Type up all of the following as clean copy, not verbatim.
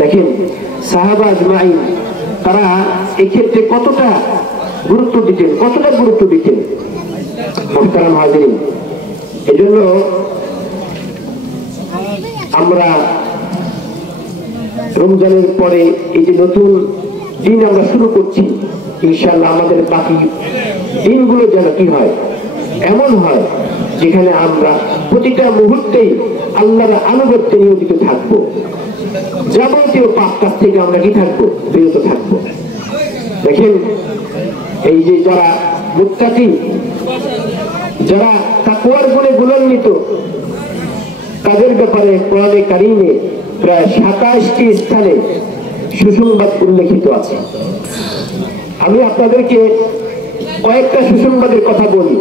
দেখেন সাহাবা আজমাইন তারা এই ক্ষেত্রে কতটা গুরুত্ব দিতেন, মুহতারাম হাজিরিন। এজন্য আমরা রমজানের পরে এই যে নতুন দিন আমরা শুরু করছি, ইনশাআল্লাহ আমাদের বাকি দিনগুলো যেন কি হয়, এমন হয় যেখানে আমরা প্রতিটা মুহূর্তেই আল্লাহর আনুগত্যে নিয়োজিত থাকবো, যাবতীয় পাপ কাজ থেকে আমরা কি থাকবো, বিরত থাকবো। দেখেন এই যে যারা মুত্তাকি, যারা তাকওয়ার গুণে গুণান্বিত, তাদের ব্যাপারে কোরআনে কারীমে প্রায় 27টি স্থানে সুসংবাদ উল্লেখিত আছে। আমি আপনাদেরকে কয়েকটা সুসংবাদের কথা বলি।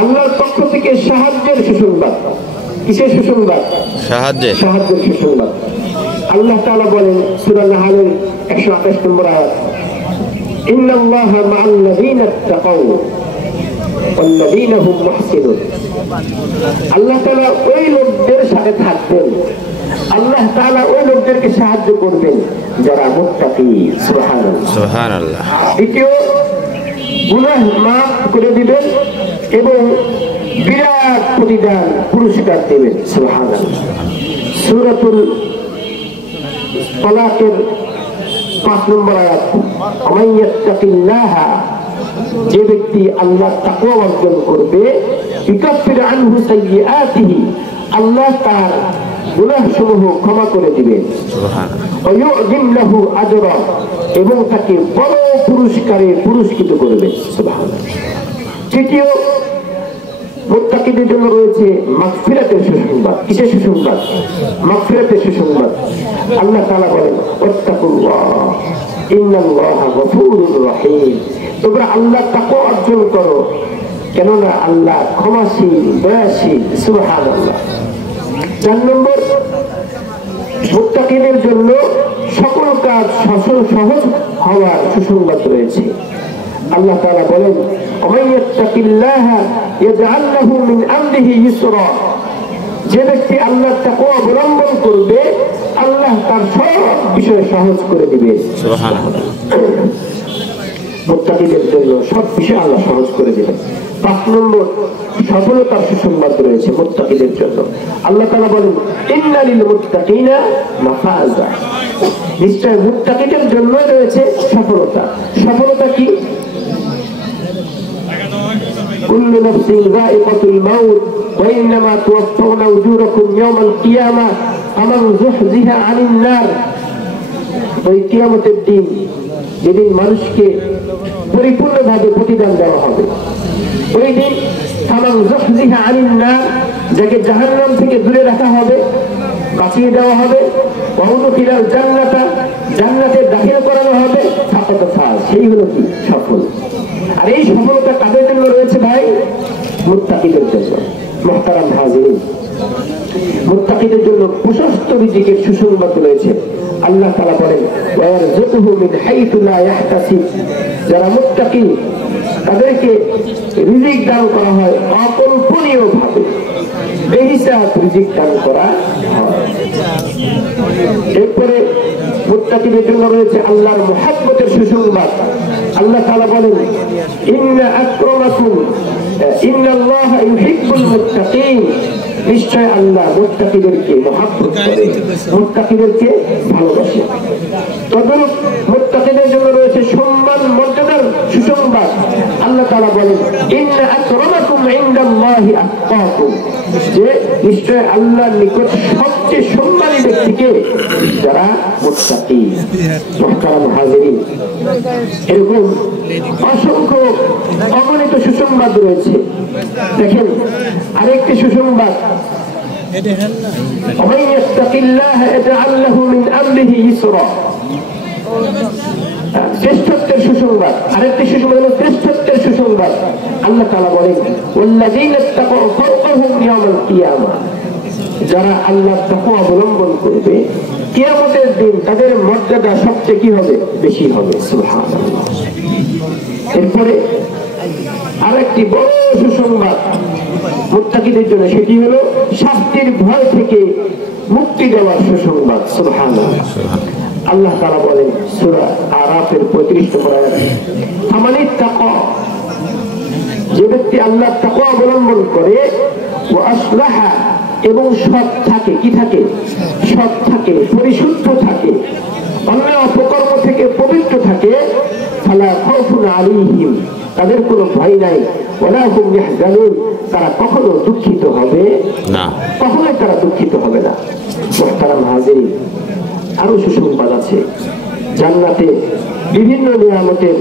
আল্লাহর পক্ষ থেকে সাহায্যের সুসংবাদ। কিসের সুসংবাদ? সাহায্যের সুসংবাদ। আল্লাহ তাআলা বলেন সূরা নাহলের 128 নম্বর আয়াত, ইন্নাল্লাহা মা'আল্লাযীনা ইত্তাকাউ ওয়াল্লাযীনা হুম মুহসিনুন। আল্লাহ তাআলা ওই লোকদের সাথে থাকবেন, আল্লাহ তাআলা ওই লোকদেরকে সাহায্য করবেন যারা মুত্তাকি। সুবহানাল্লাহ। দ্বিতীয়, গুনাহ মাফ করে দিবেন এবং বিরাট প্রতিদান পুরস্কার দেবেন। সুবহানাল্লাহ। সূরাতুল তালাকের 5 নম্বর আয়াত, ওমান ইয়াত্তাকিল্লাহা, যে ব্যক্তি আল্লাহর তাকওয়া অর্জন করবে, ইউকাফির আনহু সাইয়্যাতিহি, আল্লাহ তার গুনাহসমূহ ক্ষমা করে দিবেন। সুবহানাল্লাহ। ওয়া ইউ'যিম লাহু আজরা, এবং তাকে বড় পুরস্কারে পুরস্কৃত করবেন। সুবহানাল্লাহ। তৃতীয়, মুত্তাকিদের জন্য রয়েছে মাগফিরাতের সুসংবাদ। কিসের সুসংবাদ? মাগফিরাতের সুসংবাদ। আল্লাহ তাআলা বলেন, ওয়াত্তাকুল্লাহ ইন্নাল্লাহা গফুরুর রহিম। তোমরা আল্লাহর তাকওয়া অর্জন করো, কেননা আল্লাহ ক্ষমাশীল, দয়াশীল। সুবহানাল্লাহ। 4 নম্বর, মুত্তাকিদের জন্য সকল কাজ সহজ হওয়ার সুসংবাদ রয়েছে। আল্লাহ তাআলা বলেন, ওমান ইয়াত্তাকিল্লাহা ইয়াজআল লাহু মিন আমরিহি ইসরা, যে ব্যক্তি আল্লাহর তাকওয়া অবলম্বন করবে, আল্লাহ তার সব বিষয় সহজ করে দিবেন। সুবহানাল্লাহ। মুত্তাকিদের জন্য সব বিষয় আল্লাহ সহজ করে দিবেন। 5 নম্বর, সফলতার সুসংবাদ রয়েছে মুত্তাকিদের জন্য। আল্লাহ তাআলা বলেন, ইন্নালিল মুত্তাকিনা মাফাজা, নিশ্চয় মুত্তাকিদের জন্য রয়েছে সফলতা। সফলতা কি? কুল্লু নাফসিন যায়িকাতুল মাউত ওয়া ইন্নামা তুওয়াফাউনা উজুরাকুম ইয়াওমাল কিয়ামা ফামান যুহজিহা আনিন নার। ওই কিয়ামতের দিন, যেদিন মানুষকে পরিপূর্ণভাবে প্রতিদান দেওয়া হবে, ওই দিন ফামান যুহজিহা আনিন নার, যাকে জাহান্নাম থেকে দূরে রাখা হবে, বাঁচিয়ে দেওয়া হবে, ওয়া উদখিলাল জান্নাতা, জান্নাতে দাখিল করানো হবে, ফাকাদ ফাজ, সেই হলো কি? সফল। আর এই সফলতা কাদের জন্য রয়েছে ভাই? মুত্তাকিদের জন্য। মুহতারাম হাজিরিন, মুত্তাকিদের জন্য প্রশস্ত রিজিকের সুসংবাদ রয়েছে। আল্লাহ তাআলা বলেন, ওয়া ইয়ারযুকুহু মিন হাইতু লা ইয়াহতাসিব, যারা মুত্তাকি তাদেরকে রিজিক দান করা হয় অকল্পনীয়ভাবে, বেহিসাব রিজিক দান করা হয়। এরপরে মুত্তাকিদের জন্য রয়েছে আল্লাহর মুহাব্বতের সুসংবাদ। আল্লাহ তাআলা বলেন, ইন্না আকরামাকুম ইন্নাল্লাহা ইউহিব্বুল মুত্তাকিন, নিশ্চয় আল্লাহ মুত্তাকিদেরকে মহব্বত করে, মুত্তাকিদেরকে ভালোবাসে। তদরূপ মুত্তাকিদের জন্য রয়েছে সম্মান মর্যাদার সুসংবাদ। আল্লাহ তাআলা বলেন, ইন্না আকরামাকুম ইনদাল্লাহি আতকাকুম, যে নিশ্চয় আল্লাহর নিকট সবচেয়ে সম্মানী ব্যক্তিকে যারা মুত্তাকি। মুহতারাম হাজিরিন, এরকম অসংখ্য অগণিত সুসংবাদ রয়েছে। দেখেন আরেকটি সুসংবাদ, ওমান ইয়াত্তাকিল্লাহা ইয়াজআল লাহু মিন আমরিহি ইসরা, শ্রেষ্ঠত্বের সুসংবাদ। আরেকটি সুসংবাদ হলো শ্রেষ্ঠত্বের সুসংবাদ। আল্লাহ তাআলা বলেন, ওয়াল্লাযীনা ইত্তাকাউ ফাওকাহুম ইয়াওমাল কিয়ামা, যারা আল্লাহর তাকওয়া অবলম্বন করবে, কিয়ামতের দিন তাদের মর্যাদা সবচেয়ে কি হবে? বেশি হবে। সুবহানাল্লাহ। এরপরে আরেকটি বড় সুসংবাদ মুত্তাকিদের জন্য, সেটি হলো শাস্তির ভয় থেকে মুক্তি দেওয়ার সুসংবাদ। সুবহানাল্লাহ। আল্লাহ তাআলা বলেন সূরা আরাফের 35 নম্বর আয়াতে, আমানিত তাকওয়া, যে ব্যক্তি আল্লাহর তাকওয়া অবলম্বন করে, ও আসলাহা, এবং সৎ থাকে, কি থাকে? সৎ থাকে, পরিশুদ্ধ থাকে, অন্য অপকর্ম থেকে পবিত্র থাকে, ফালা খাউফুন আলাইহিম, তাদের কোনো ভয় নাই, ওয়ালা হুম ইয়াহজানুন, তারা কখনো দুঃখিত হবে না, কখনোই তারা দুঃখিত হবে না। মুহতারাম হাজিরিন, আরো সুসংবাদ আছে জান্নাতে বিভিন্ন নিয়ামতের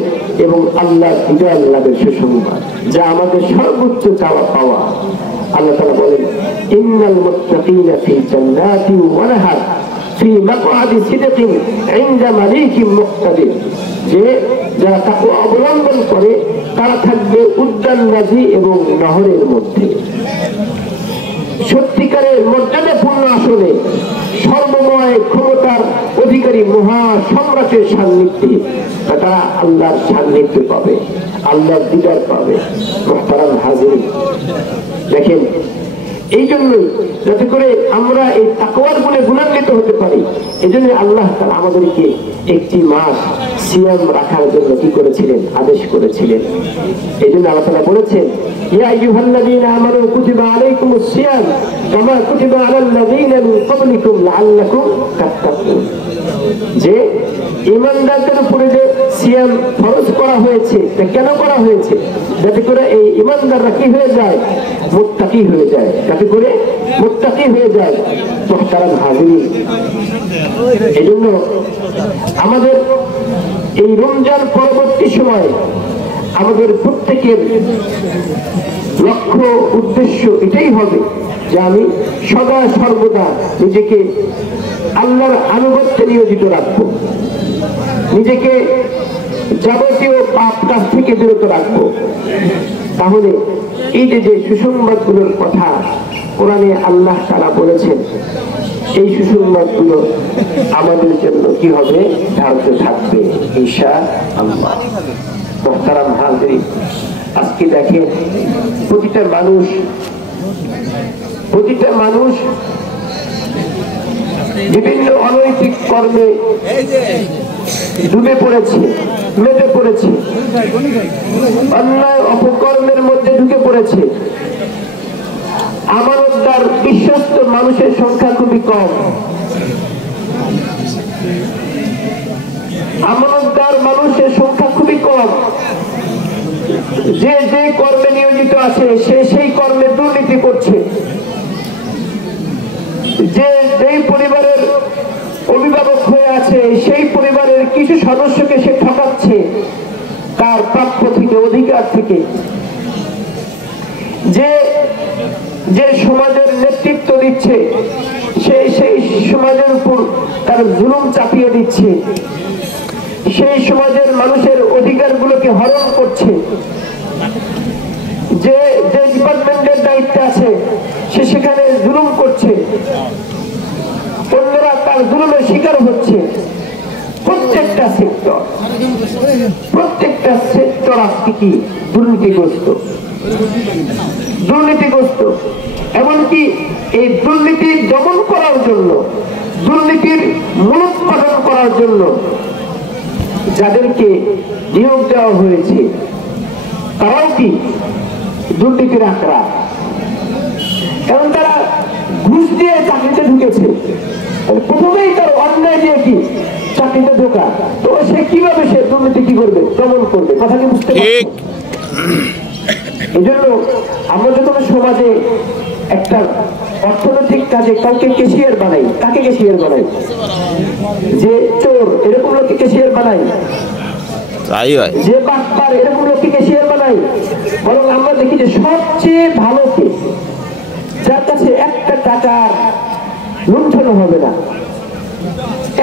এবং আল্লাহর দিদার লাভের সুসংবাদ, যা আমাদের সর্বোচ্চ চাওয়া পাওয়া। আল্লাহ তাআলা বলেন, ইন্নাল মুত্তাকিনা ফি জান্নাতি ওয়া নাহার ফি মাকআদি সিদকিন ইনদা মালিকিন মুকতাদির, যে যারা তাকওয়া অবলম্বন করে তারা থাকবে উদ্যানরাজি এবং নহরের মধ্যে, সত্যিকারের মর্যাদাপূর্ণ আসনে, সর্বময় ক্ষমতার অধিকারী মহা সম্রাটের সান্নিধ্যে তারা আল্লাহর সান্নিধ্য পাবে, আল্লাহর দিদার পাবে। মুহতারাম হাজিরিন, দেখেন, এই জন্যই যাতে করে আমরা এই তাকওয়ার গুণে গুণান্বিত হতে পারি, এই জন্য আল্লাহ তাআলা আমাদেরকে একটি মাস সিয়াম রাখার জন্য কি করেছিলেন? আদেশ করেছিলেন। এই জন্য আল্লাহ তাআলা বলেছেন, ইয়া আইয়ুহাল্লাযীনা আমানু কুতিবা আলাইকুমুস সিয়াম কামা কুতিবা আলাল্লাযীনা মিন ক্বাবলিকুম লাআল্লাকুম তাত্তাকুন, যে ঈমানদারদের উপরে যে সিয়াম ফরজ করা হয়েছে, তা কেন করা হয়েছে? যাতে করে এই ঈমানদাররা কি হয়ে যায়? মুত্তাকি হয়ে যায়, যাতে করে মুত্তাকি হয়ে যায়। মুহতারাম হাজিরিন, এজন্য আমাদের এই রমজান পরবর্তী সময় আমাদের প্রত্যেকের লক্ষ্য উদ্দেশ্য এটাই হবে যে আমি সদা সর্বদা নিজেকে আল্লাহর আনুগত্যে নিয়োজিত রাখবো, নিজেকে যাবতীয় পাপ কাজ থেকে বিরত রাখবো। তাহলে এই যে সুসংবাদগুলোর কথা কোরআনে আল্লাহ তাআলা বলেছেন, এই সুসংবাদগুলো আমাদের জন্য কি হবে? ধার্য থাকবে ইনশাআল্লাহ। মুহতারাম হাজিরিন, আজকে দেখেন প্রতিটা মানুষ বিভিন্ন অনৈতিক কর্মে ডুবে পড়েছে, মেতে পড়েছে, অন্যায় অপকর্মের মধ্যে ঢুকে পড়েছে। আমানতদার বিশ্বস্ত মানুষের সংখ্যা খুবই কম। আমানতদার মানুষের সংখ্যা খুবই কম। যে যে কর্মে নিয়োজিত আছে সে সেই কর্মে দুর্নীতি করছে। যে যেই পরিবারের অভিভাবক হয়ে আছে সেই পরিবারের কিছু সদস্যকে সে ঠকাচ্ছে তার প্রাপ্য থেকে, অধিকার থেকে। যে যে সমাজের নেতৃত্ব দিচ্ছে সেই সমাজের উপর তার জুলুম চাপিয়ে দিচ্ছে, সেই সমাজের মানুষের অধিকারগুলোকে হরণ করছে। যে যে ডিপার্টমেন্টের দায়িত্বে আছে সে সেখানে জুলুম করছে, অন্যরা তার জুলুমের শিকার হচ্ছে। প্রত্যেকটা সেক্টর আজকে কি দুর্নীতিগ্রস্ত। এমনকি এই দুর্নীতি দমন করার জন্য, দুর্নীতির মূলোৎপাদন করার জন্য যাদেরকে নিয়োগ দেওয়া হয়েছে তারাও কি দুর্নীতির আঁকড়া। কারণ তারা ঘুষ দিয়ে চাকরিতে ঢুকেছে, প্রথমেই তার অন্যায় দিয়ে কি চাকরিতে ঢোকা, তো সে কিভাবে সে দুর্নীতি কি করবে? দমন করবে। কথা কি বুঝতে পারছেন? এই জন্য আমরা যখন সমাজে একটা অর্থনৈতিক কাজে কাউকে ক্যাশিয়ার বানাই, তাকে ক্যাশিয়ার বানাই, যে চোর এরকম লোককে ক্যাশিয়ার বানাই, যে বাটপার এরকম লোককে ক্যাশিয়ার বানাই। বরং আমরা দেখি যে সবচেয়ে ভালো কে, যার কাছে একটা টাকার লুণ্ঠন হবে না,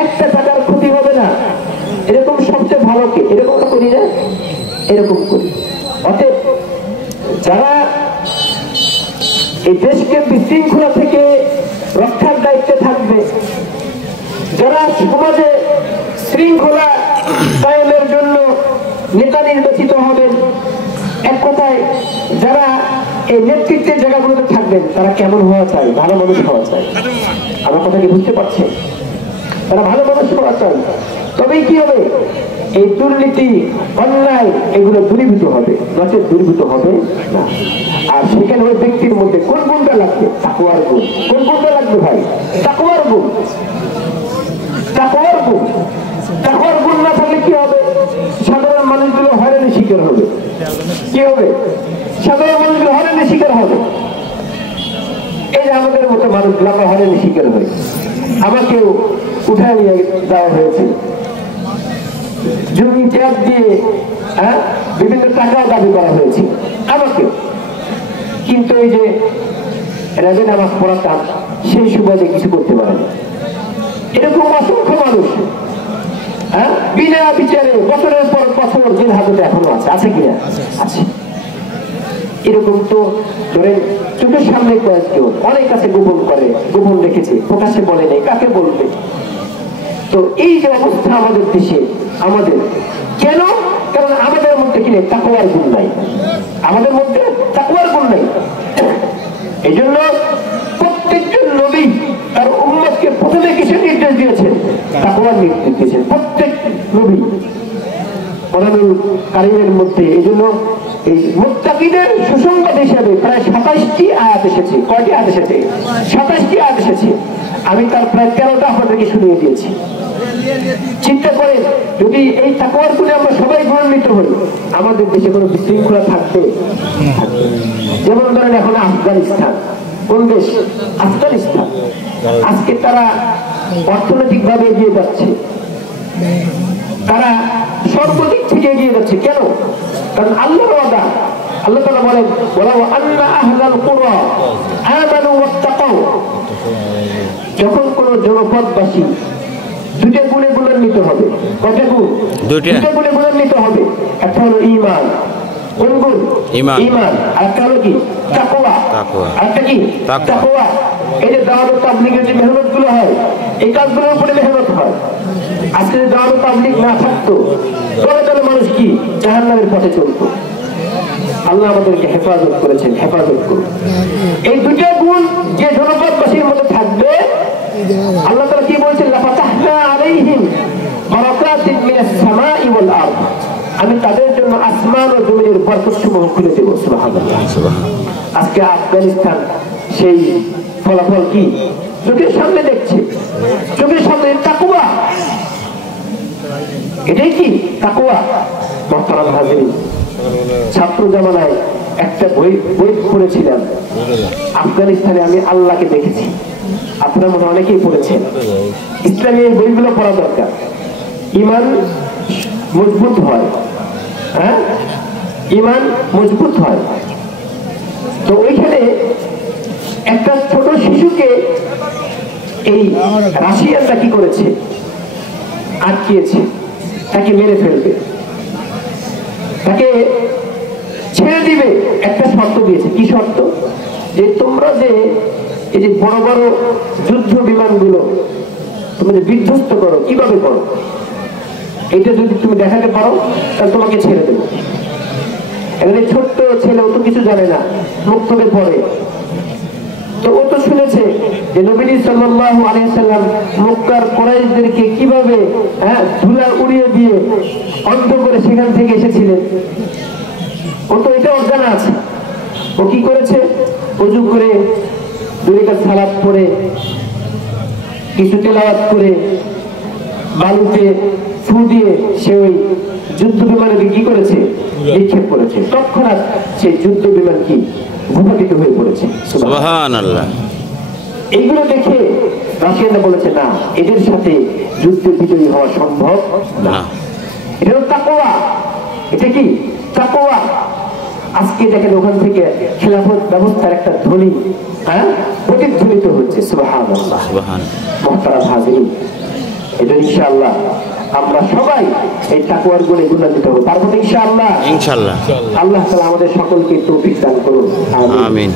একটা টাকার ক্ষতি হবে না, এরকম সবচেয়ে ভালো কে? এরকমটা করি না? এরকম করি। অতএব যারা এই দেশকে বিশৃঙ্খলা থেকে রক্ষার দায়িত্বে থাকবে, যারা সমাজে শৃঙ্খলা কায়েমের জন্য নেতা নির্বাচিত হবেন, এক কথায় যারা এই নেতৃত্বের জায়গাগুলোতে থাকবে, থাকবেন তারা কেমন হওয়া চায়? ভালো মানুষ হওয়া চায়। আমার কথা কি বুঝতে পারছেন? তারা ভালো মানুষ হওয়া চায়, তবেই কি হবে? এই দুর্নীতি, অন্যায় এগুলো দূরীভূত হবে, নচেত দূরীভূত হবে না। আর সেখানে ওই ব্যক্তির মধ্যে কোন গুণটা লাগবে? তাকওয়ার গুণ। কোন গুণটা লাগবে ভাই? তাকওয়ার গুণ। তাকওয়ার গুণ। তাকওয়ার গুণ না থাকলে কি হবে? সাধারণ মানুষগুলো হয়রানির শিকার হবে। কি হবে? সাধারণ মানুষগুলো হয়রানির শিকার হবে। এই যে আমাদের মতো মানুষগুলো আমরা হয়রানির শিকার হই। আমাকেও উঠায় নিয়ে দেওয়া হয়েছে, জমি ট্যাগ দিয়ে বিভিন্ন টাকাও দাবি করা হয়েছে আমাকে। কিন্তু এই যে র্যাবে নামাজ পড়াতাম, সেই সুবাদে কিছু করতে পারেনি। এরকম অসংখ্য মানুষ বিনা বিচারে বছরের পর বছর জেল হাজতে এখনো আছে। আছে কিনা? আছে। এরকম তো ধরেন চোখের সামনে কয়েকজন অনেক কাছে গোপন করে, গোপন রেখেছে, প্রকাশে বলে নেই, কাকে বলবে? তো এই যে অবস্থা আমাদের দেশে, আমাদের কেন? কারণ আমাদের মধ্যে কি নেই? তাকওয়ার গুণ নাই। আমাদের মধ্যে তাকওয়ার গুণ নাই। এই জন্য প্রত্যেকজন নবী তার উম্মতকে প্রথমে কিসের নির্দেশ দিয়েছেন? তাকওয়ার নির্দেশ দিয়েছেন প্রত্যেক নবী। কোরআনুল কারীমের মধ্যে এই জন্য এই মুত্তাকিদের সুসংবাদ হিসেবে প্রায় 27টি আয়াত এসেছে। কয়টি আয়াত এসেছে? 27টি আয়াত এসেছে। আমি তার প্রায় 13টা আপনাদেরকে শুনিয়ে দিয়েছি। চিন্তা করেন, যদি এই তাকওয়ার গুণে আমরা সবাই গুণান্বিত হই, আমাদের দেশে কোনো বিশৃঙ্খলা থাকবে? যেমন ধরেন এখন আফগানিস্তান, কোন দেশ? আফগানিস্তান। আজকে তারা অর্থনৈতিক ভাবে এগিয়ে যাচ্ছে, তারা সর্বদিক থেকে এগিয়ে যাচ্ছে। কেন? কারণ আল্লাহর ওয়াদা। আল্লাহ তাআলা বলেন, ওয়ালাউ আন্না আহলাল কুরা আমানু ওয়াত্তাকাউ। যখন কোন জনপদবাসী দুইটা গুণে গুণান্বিত হবে। কয়টা গুণ? দুইটা গুণে গুণান্বিত হবে। একটা হলো ঈমান। কোন গুণ? ঈমান। আর একটা হলো কি? তাকওয়া। আরেকটা কি? তাকওয়া। এই যে দাওয়াত ও তাবলীগের যে মেহনত গুলো হয়, এই কাজগুলোর উপরে মেহনত হয়। আজকে যদি দাওয়াত ও তাবলীগ না থাকতো, তবে মানুষ কি জাহান্নামের পথে চলতো। আল্লাহ আমাদেরকে হেফাজত করেছেন, হেফাজত করুন। এই দুইটা গুণ যে জনপদবাসীর মধ্যে থাকবে, আল্লাহ তাআলা কি বলছেন? লাফাতাহনা আলাইহিম বারাকাতিন মিনাস সামাই ওয়াল আরদ। আমি তাদের জন্য আসমান ও জমিনের বরকতসমূহ খুলে দেব। সুবহানাল্লাহ। আজকে আফগানিস্তান সেই ফলাফল কি চোখের সামনে দেখছে, চোখের সামনে। তাকওয়া, এটাই কি তাকওয়া। মুহতারাম হাজিরিন, ছাত্র জামানায় একটা বই পড়েছিলাম, আফগানিস্তানে আমি আল্লাহকে দেখেছি। আপনারা মনে অনেকেই পড়েছেন। ইসলামী বইগুলো পড়া দরকার। ঈমান মজবুত হয়, ঈমান মজবুত হয়। তো ওইখানে একটা ছোট শিশুকে এই রাশিয়ানরা কি করেছে? আটকিয়েছে, তাকে মেরে ফেলবে, তাকে ছেড়ে দিবে। একটা শর্ত দিয়েছে। কি শর্ত? যে তোমরা যে এই যে বড় বড় যুদ্ধ বিমানগুলো তুমি যে বিধ্বস্ত করো, কিভাবে করো, এটা যদি তুমি দেখাতে পারো তাহলে তোমাকে ছেড়ে দেবো। এখানে ছোট্ট ছেলে, ও তো কিছু জানে না, মুখ থেকে পড়ে। তো ও তো শুনেছে যে নবী সাল্লাল্লাহু আলাইহি সাল্লাম মক্কার কুরাইশদেরকে কিভাবে ধুলা উড়িয়ে দিয়ে অন্ধ করে সেখান থেকে এসেছিলেন। ও তো এটা ওর জানা আছে। ও কি করেছে? ওযু করে, দুই রাকাত সালাত পড়ে, কিছু তেলাওয়াত করে, বালুতে ফু দিয়ে সে ওই যুদ্ধ বিমানকে কি করেছে? নিক্ষেপ করেছে। তৎক্ষণাৎ সেই যুদ্ধ বিমান কি ভূপাতিত হয়ে পড়েছে। সুবহানাল্লাহ। এইগুলো দেখে রাশিয়ানরা বলেছে, না, এদের সাথে যুদ্ধে বিজয়ী হওয়া সম্ভব না। এটা হলো তাকওয়া। এটা কি? তাকওয়া। আজকে দেখেন ওখান থেকে খিলাফত ব্যবস্থার একটা ধ্বনি প্রতিধ্বনিত হচ্ছে। সুবহানাল্লাহ। মুহতারাম হাজিরিন, এটা ইনশাআল্লাহ আমরা সবাই এই তাকওয়ার গুণে গুণান্বিত হব। পারবো ইনশাআল্লাহ। ইনশাআল্লাহ। আল্লাহ তাআলা আমাদের সকলকে তৌফিক দান করুন। আমিন।